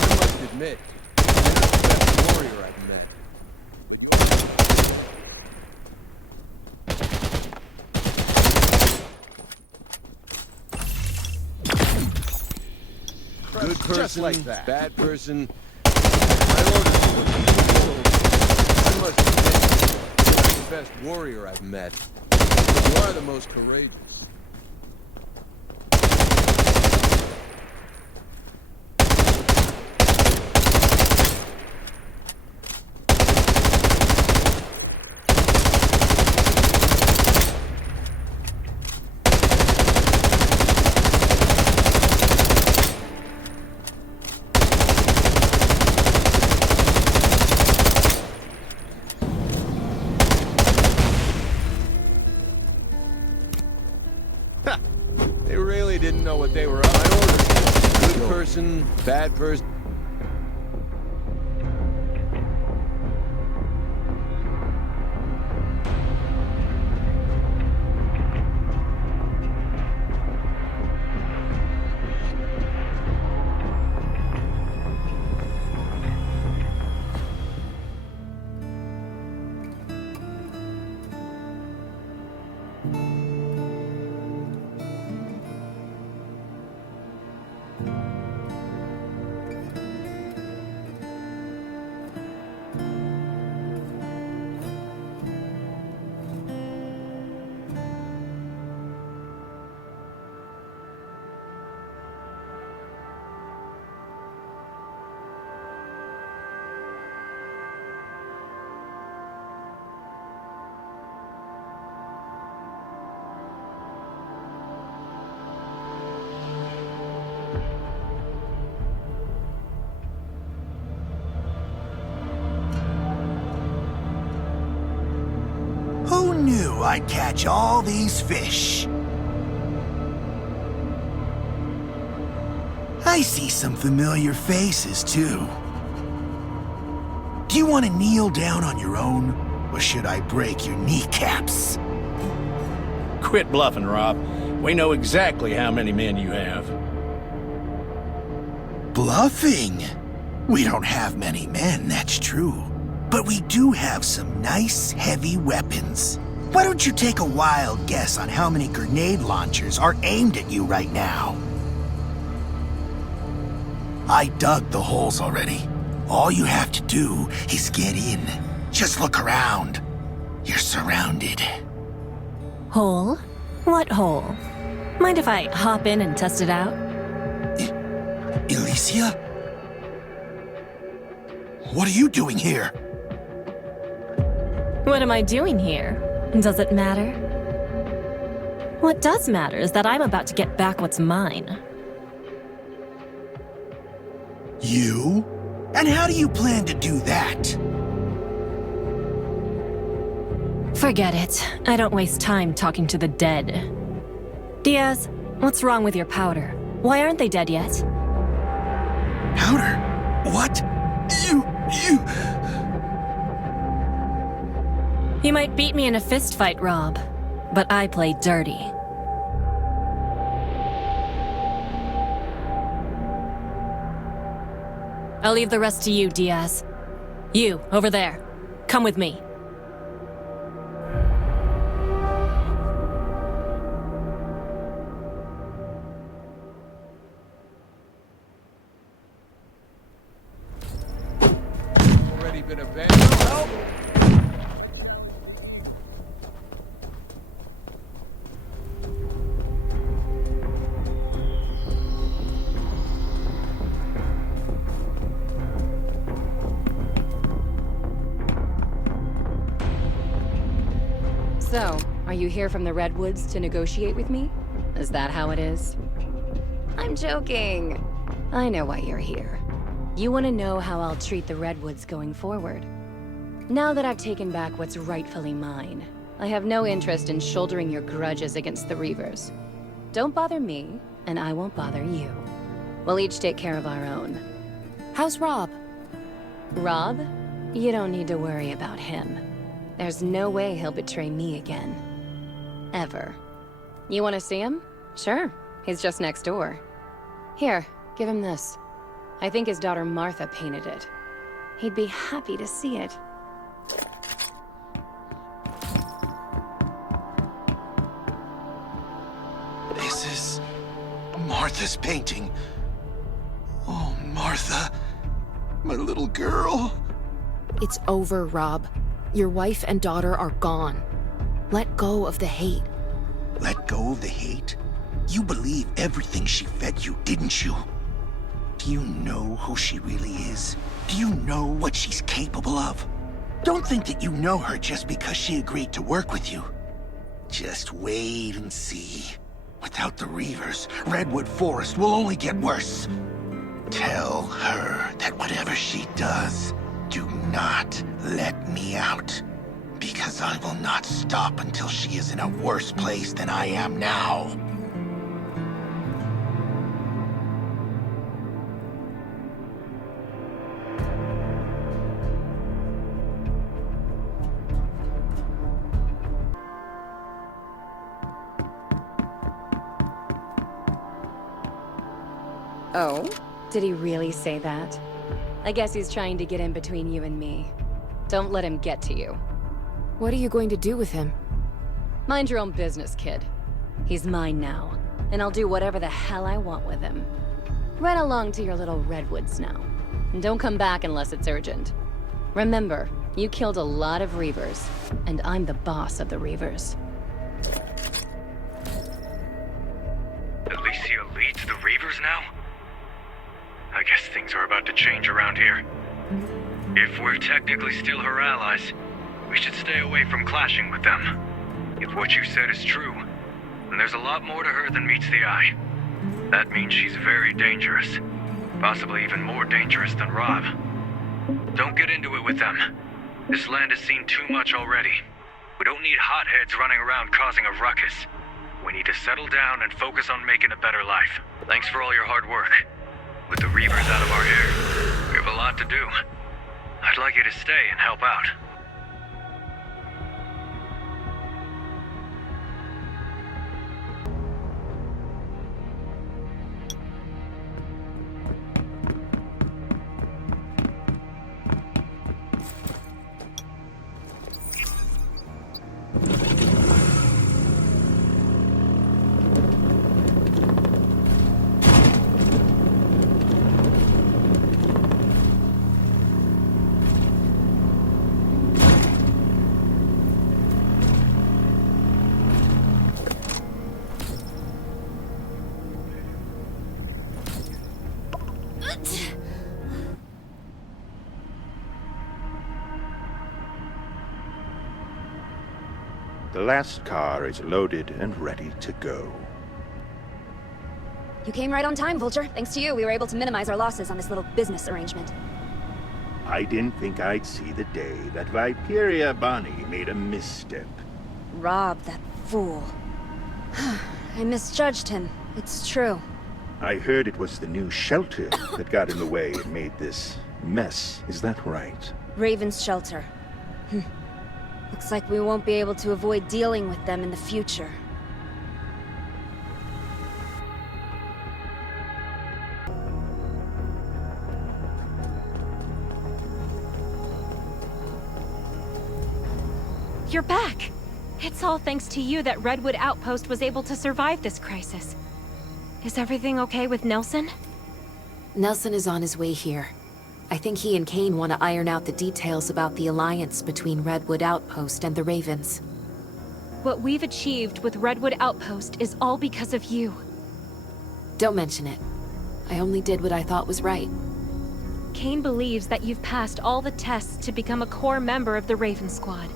must admit, you're the best warrior I've met. Good person, just like that. Bad person. My orders were I must admit, you're the best warrior I've met. But you are the most courageous. They really didn't know what they were up. My orders. Good person, bad person. I'd catch all these fish. I see some familiar faces, too. Do you want to kneel down on your own, or should I break your kneecaps? Quit bluffing, Rob. We know exactly how many men you have. Bluffing? We don't have many men, that's true. But we do have some nice, heavy weapons. Why don't you take a wild guess on how many grenade launchers are aimed at you right now? I dug the holes already. All you have to do is get in. Just look around. You're surrounded. Hole? What hole? Mind if I hop in and test it out? Alicia? What are you doing here? What am I doing here? Does it matter? What does matter is that I'm about to get back what's mine. You? And how do you plan to do that? Forget it. I don't waste time talking to the dead. Diaz, what's wrong with your powder? Why aren't they dead yet? Powder? What? You might beat me in a fist fight, Rob, but I play dirty. I'll leave the rest to you, Diaz. You, over there. Come with me. Already been abandoned? Help! So, are you here from the Redwoods to negotiate with me? Is that how it is? I'm joking. I know why you're here. You want to know how I'll treat the Redwoods going forward. Now that I've taken back what's rightfully mine, I have no interest in shouldering your grudges against the Reivers. Don't bother me, and I won't bother you. We'll each take care of our own. How's Rob? Rob? You don't need to worry about him. There's no way he'll betray me again. Ever. You want to see him? Sure. He's just next door. Here, give him this. I think his daughter Martha painted it. He'd be happy to see it. This is Martha's painting. Oh, Martha. My little girl. It's over, Rob. Your wife and daughter are gone. Let go of the hate. Let go of the hate? You believe everything she fed you, didn't you? Do you know who she really is? Do you know what she's capable of? Don't think that you know her just because she agreed to work with you. Just wait and see. Without the Reivers, Redwood Forest will only get worse. Tell her that whatever she does, do not let me out. Because I will not stop until she is in a worse place than I am now. Oh? Did he really say that? I guess he's trying to get in between you and me. Don't let him get to you. What are you going to do with him? Mind your own business, kid. He's mine now, and I'll do whatever the hell I want with him. Run along to your little Redwoods now. And don't come back unless it's urgent. Remember, you killed a lot of Reivers, and I'm the boss of the Reivers. Alicia leads the Reivers now? I guess things are about to change around here. If we're technically still her allies, we should stay away from clashing with them. If what you said is true, then there's a lot more to her than meets the eye. That means she's very dangerous. Possibly even more dangerous than Rob. Don't get into it with them. This land has seen too much already. We don't need hotheads running around causing a ruckus. We need to settle down and focus on making a better life. Thanks for all your hard work. With the Reivers out of our hair, we have a lot to do. I'd like you to stay and help out. The last car is loaded and ready to go. You came right on time, Vulture. Thanks to you, we were able to minimize our losses on this little business arrangement. I didn't think I'd see the day that Viperia Bonnie made a misstep. Rob, that fool. I misjudged him. It's true. I heard it was the new shelter that got in the way and made this mess. Is that right? Raven's shelter. Looks like we won't be able to avoid dealing with them in the future. You're back! It's all thanks to you that Redwood Outpost was able to survive this crisis. Is everything okay with Nelson? Nelson is on his way here. I think he and Kane want to iron out the details about the alliance between Redwood Outpost and the Ravens. What we've achieved with Redwood Outpost is all because of you. Don't mention it. I only did what I thought was right. Kane believes that you've passed all the tests to become a core member of the Raven Squad.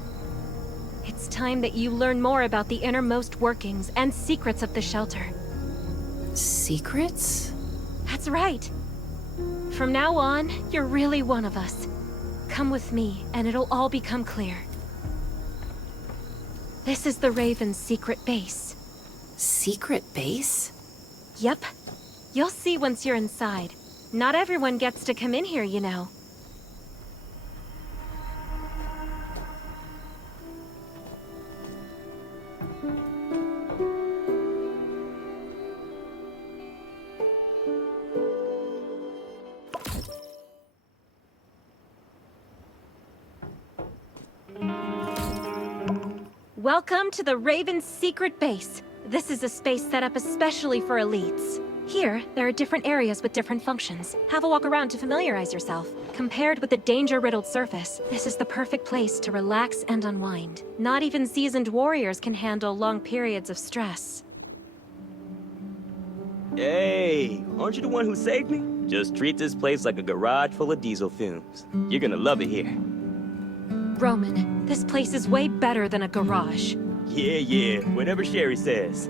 It's time that you learn more about the innermost workings and secrets of the shelter. Secrets? That's right. From now on, you're really one of us. Come with me, and it'll all become clear. This is the Raven's secret base. Secret base? Yep. You'll see once you're inside. Not everyone gets to come in here, you know. Welcome to the Raven's secret base. This is a space set up especially for elites. Here, there are different areas with different functions. Have a walk around to familiarize yourself. Compared with the danger-riddled surface, this is the perfect place to relax and unwind. Not even seasoned warriors can handle long periods of stress. Hey, aren't you the one who saved me? Just treat this place like a garage full of diesel fumes. You're gonna love it here. Roman, this place is way better than a garage. Yeah, whatever Sherry says.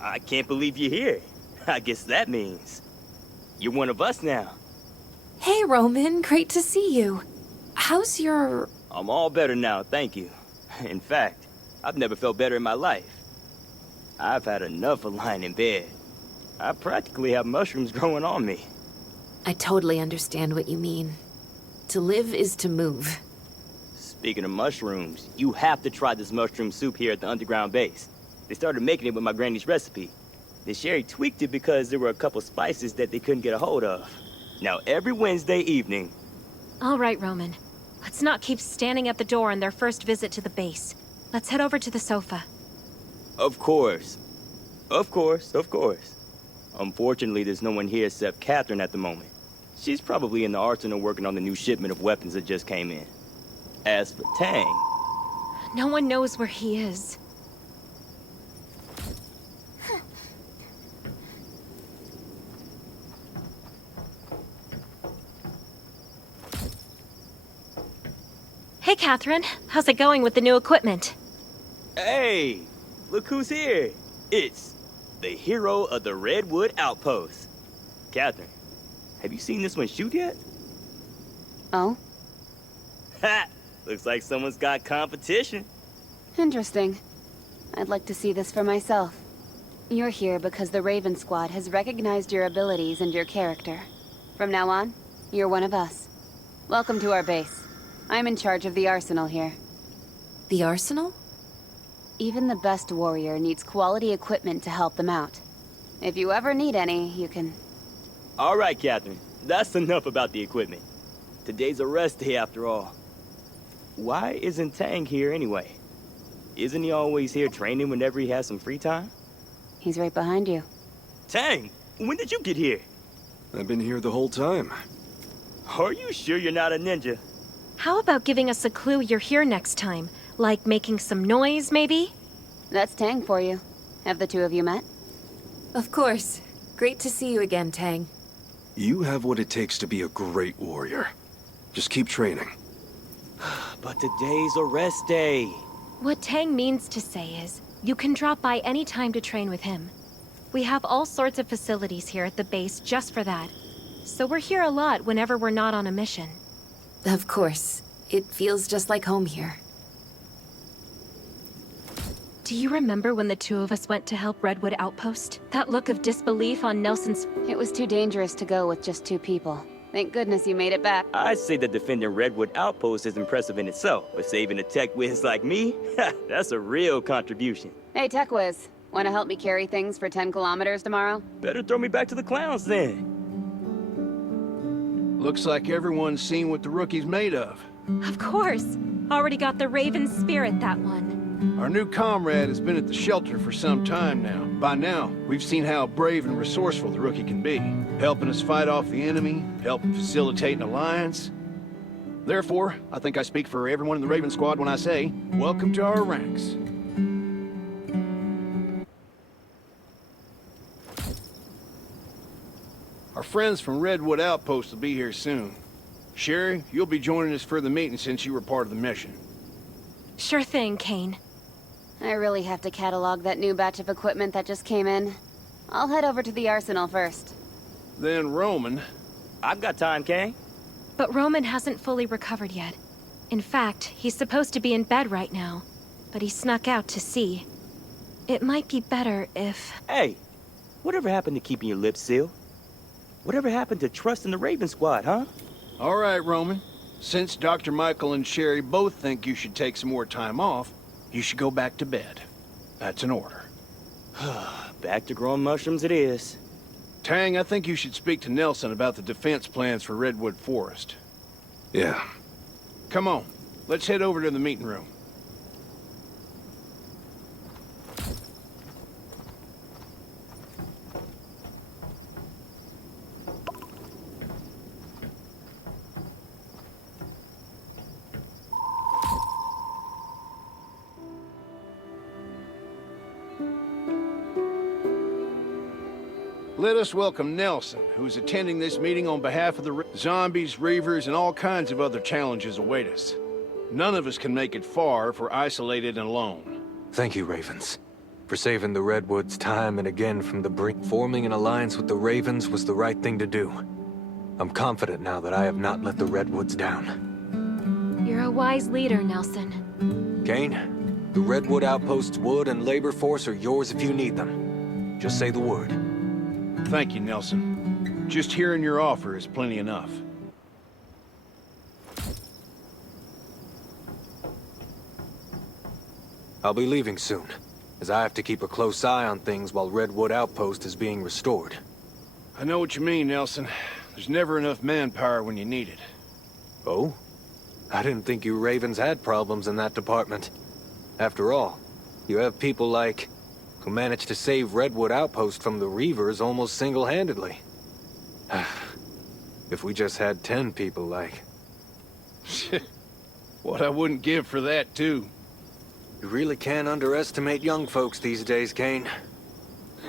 I can't believe you're here. I guess that means you're one of us now. Hey, Roman, great to see you. How's your... I'm all better now, thank you. In fact, I've never felt better in my life. I've had enough of lying in bed. I practically have mushrooms growing on me. I totally understand what you mean. To live is to move. Speaking of mushrooms, you have to try this mushroom soup here at the underground base. They started making it with my granny's recipe. Then Sherry tweaked it because there were a couple spices that they couldn't get a hold of. Now every Wednesday evening... All right, Roman. Let's not keep standing at the door on their first visit to the base. Let's head over to the sofa. Of course. Of course. Unfortunately, there's no one here except Catherine at the moment. She's probably in the arsenal working on the new shipment of weapons that just came in. As for Tang... No one knows where he is. Hey, Catherine. How's it going with the new equipment? Hey! Look who's here! It's the hero of the Redwood Outpost. Catherine, have you seen this one shoot yet? Oh? Ha! Looks like someone's got competition. Interesting. I'd like to see this for myself. You're here because the Raven Squad has recognized your abilities and your character. From now on, you're one of us. Welcome to our base. I'm in charge of the arsenal here. The arsenal? Even the best warrior needs quality equipment to help them out. If you ever need any, you can... All right, Catherine. That's enough about the equipment. Today's a rest day after all. Why isn't Tang here anyway? Isn't he always here training whenever he has some free time? He's right behind you. Tang, when did you get here? I've been here the whole time. Are you sure you're not a ninja? How about giving us a clue you're here next time? Like making some noise, maybe? That's Tang for you. Have the two of you met? Of course. Great to see you again, Tang. You have what it takes to be a great warrior. Just keep training. But today's a rest day. What Tang means to say is, you can drop by any time to train with him. We have all sorts of facilities here at the base just for that. So we're here a lot whenever we're not on a mission. Of course. It feels just like home here. Do you remember when the two of us went to help Redwood Outpost? That look of disbelief on Nelson's... It was too dangerous to go with just two people. Thank goodness you made it back. I'd say that defending Redwood Outpost is impressive in itself, but saving a tech whiz like me? That's a real contribution. Hey, Tech Whiz. Want to help me carry things for 10 kilometers tomorrow? Better throw me back to the clowns then. Looks like everyone's seen what the rookie's made of. Of course. Already got the Raven spirit, that one. Our new comrade has been at the shelter for some time now. By now, we've seen how brave and resourceful the rookie can be, helping us fight off the enemy, helping facilitate an alliance. Therefore, I think I speak for everyone in the Raven Squad when I say, welcome to our ranks. Our friends from Redwood Outpost will be here soon. Sherry, you'll be joining us for the meeting since you were part of the mission. Sure thing, Kane. I really have to catalog that new batch of equipment that just came in. I'll head over to the arsenal first. Then Roman... I've got time, Kane. But Roman hasn't fully recovered yet. In fact, he's supposed to be in bed right now, but he snuck out to see. It might be better if... Hey, whatever happened to keeping your lips sealed? Whatever happened to trusting the Raven Squad, huh? All right, Roman. Since Dr. Michael and Sherry both think you should take some more time off, you should go back to bed. That's an order. Back to growing mushrooms it is. Tang, I think you should speak to Nelson about the defense plans for Redwood Forest. Yeah. Come on, let's head over to the meeting room. Let us welcome Nelson, who is attending this meeting on behalf of the zombies, Reivers, and all kinds of other challenges await us. None of us can make it far if we're isolated and alone. Thank you, Ravens, for saving the Redwoods time and again from the brink. Forming an alliance with the Ravens was the right thing to do. I'm confident now that I have not let the Redwoods down. You're a wise leader, Nelson. Kane, the Redwood Outpost's wood and labor force are yours if you need them. Just say the word. Thank you, Nelson. Just hearing your offer is plenty enough. I'll be leaving soon, as I have to keep a close eye on things while Redwood Outpost is being restored. I know what you mean, Nelson. There's never enough manpower when you need it. Oh? I didn't think you Ravens had problems in that department. After all, you have people like... who managed to save Redwood Outpost from the Reivers almost single-handedly. If we just had 10 people like... What I wouldn't give for that, too. You really can't underestimate young folks these days, Kane.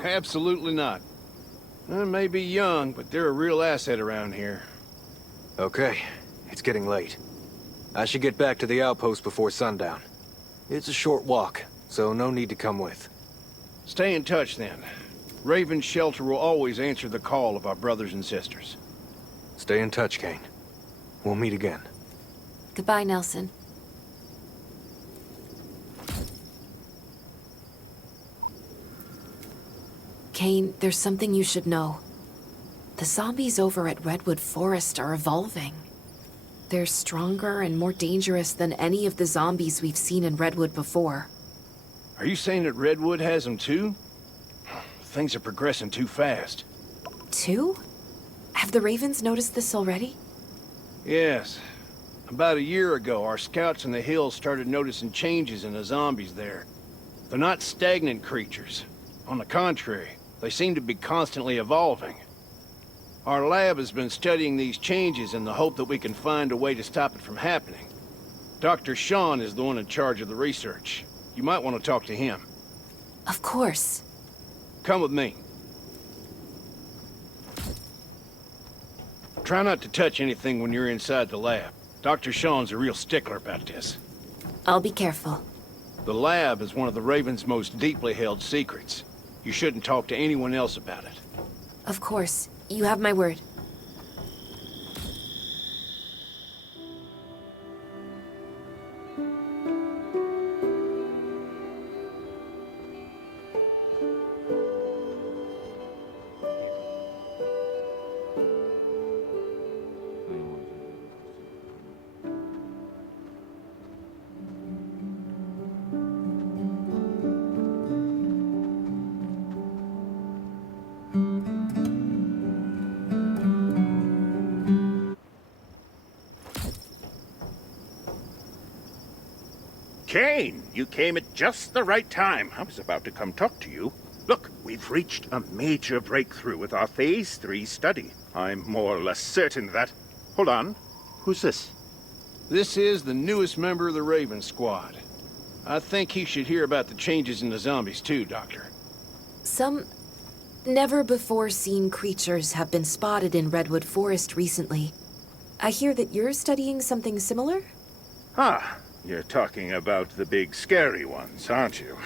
Absolutely not. They may be young, but they're a real asset around here. Okay, it's getting late. I should get back to the outpost before sundown. It's a short walk, so no need to come with. Stay in touch, then. Raven's shelter will always answer the call of our brothers and sisters. Stay in touch, Kane. We'll meet again. Goodbye, Nelson. Kane, there's something you should know. The zombies over at Redwood Forest are evolving. They're stronger and more dangerous than any of the zombies we've seen in Redwood before. Are you saying that Redwood has them too? Things are progressing too fast. Too? Have the Ravens noticed this already? Yes. About a year ago, our scouts in the hills started noticing changes in the zombies there. They're not stagnant creatures. On the contrary, they seem to be constantly evolving. Our lab has been studying these changes in the hope that we can find a way to stop it from happening. Dr. Sean is the one in charge of the research. You might want to talk to him. Of course. Come with me. Try not to touch anything when you're inside the lab. Dr. Sean's a real stickler about this. I'll be careful. The lab is one of the Raven's most deeply held secrets. You shouldn't talk to anyone else about it. Of course. You have my word. Kane, you came at just the right time. I was about to come talk to you. Look, we've reached a major breakthrough with our Phase 3 study. I'm more or less certain that... Hold on. Who's this? This is the newest member of the Raven Squad. I think he should hear about the changes in the zombies too, Doctor. Some never-before-seen creatures have been spotted in Redwood Forest recently. I hear that you're studying something similar? Ah, you're talking about the big scary ones, aren't you?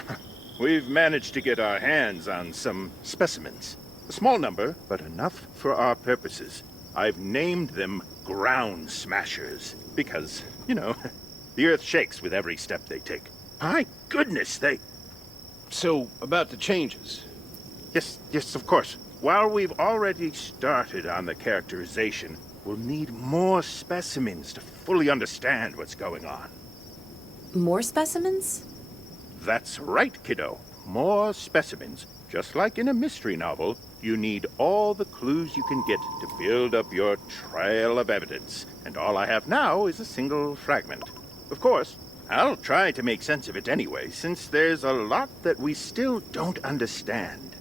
We've managed to get our hands on some specimens. A small number, but enough for our purposes. I've named them ground smashers because, you know, the earth shakes with every step they take. My goodness, they... So, about the changes? Yes, of course. While we've already started on the characterization, we'll need more specimens to fully understand what's going on. More specimens? That's right, kiddo. More specimens. Just like in a mystery novel, you need all the clues you can get to build up your trail of evidence. And all I have now is a single fragment. Of course, I'll try to make sense of it anyway, since there's a lot that we still don't understand.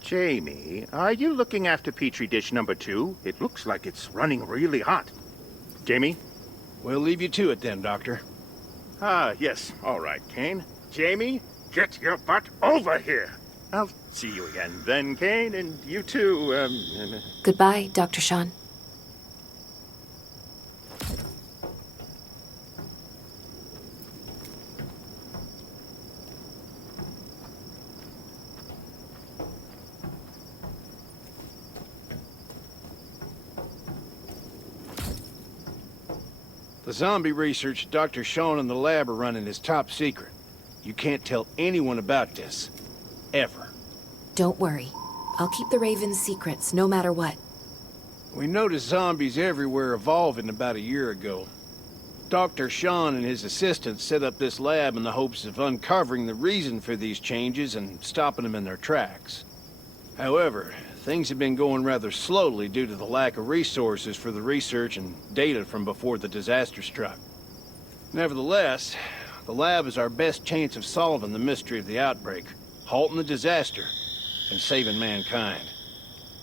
Jamie, are you looking after Petri dish number 2? It looks like it's running really hot. Jamie? We'll leave you to it then, Doctor. Ah, yes. All right, Kane. Jamie, get your butt over here. I'll see you again then, Kane, and you too, Goodbye, Dr. Sean. The zombie research Dr. Sean and the lab are running is top secret. You can't tell anyone about this. Ever. Don't worry. I'll keep the Raven's secrets, no matter what. We noticed zombies everywhere evolving about a year ago. Dr. Sean and his assistants set up this lab in the hopes of uncovering the reason for these changes and stopping them in their tracks. However, things have been going rather slowly due to the lack of resources for the research and data from before the disaster struck. Nevertheless, the lab is our best chance of solving the mystery of the outbreak, halting the disaster, and saving mankind.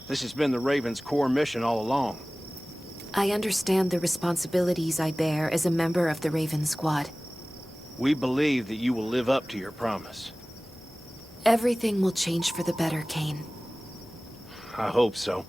This has been the Raven's core mission all along. I understand the responsibilities I bear as a member of the Raven Squad. We believe that you will live up to your promise. Everything will change for the better, Kane. I hope so.